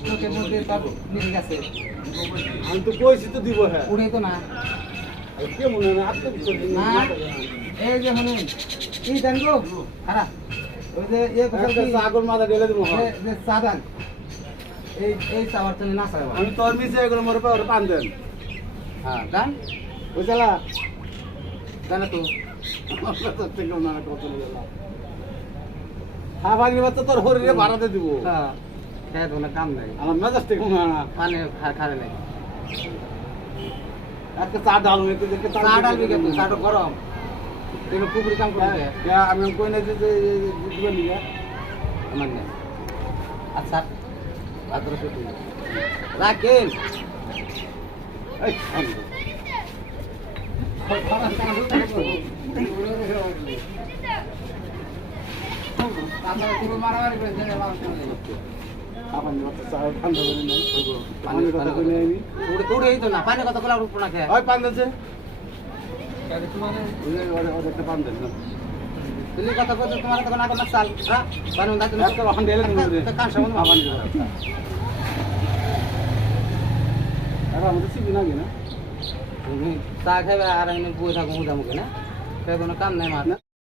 চোখে মুখে সব মিলে গেছে। আমি তো কইছি তো দিব হ্যাঁ উড়ে তো না কে মনে হয় আত্মবিশ্বাস না এই যে শুনুন কি দেন গো খারাপ ওই যে ইয়ে কোথাও কি আগর মাথা ঢেলে দেবো যে সাদান এই চাওয়ার জন্য না চাই আমি তোর মিশে এগুলো মরে পাওয়ার পান দেন হ্যাঁ গান বুঝলা গান তো হ্যাঁ ভাগি বাচ্চা তোর হরিরে ভাড়াতে দিব হ্যাঁ খেয়ে তো না কাম নাই আমার মেজাজ থেকে না পানে খারে নাই একটা চা ডাল একটু দেখে চা ডালবি কে তুই চাটা গরম এগুলো পুকুরি কাম করবে আমি কই না যে দিবেন নিয়ে আমার নেই আচ্ছা আদর শুধু রাখেন এই মারামারি করে আপনি মাত্র চা ঠান্ডা করে নেই পানি কথা কই নেই উড়ে তো না পানি কত কলা উঠবো না খেয়ে ওই পান দেছে ওদের পান দেন না তুমি কথা কইছো তোমার তো না তোমার চাল হ্যাঁ বানু দাঁত তুমি একটা ওখান ঢেলে দিন রে কান সামনে পানি দেবো আর আমাদের সিবি না না চা খাইবে আর আমি বই থাকবো মুখে না সে কোনো কাম নাই মার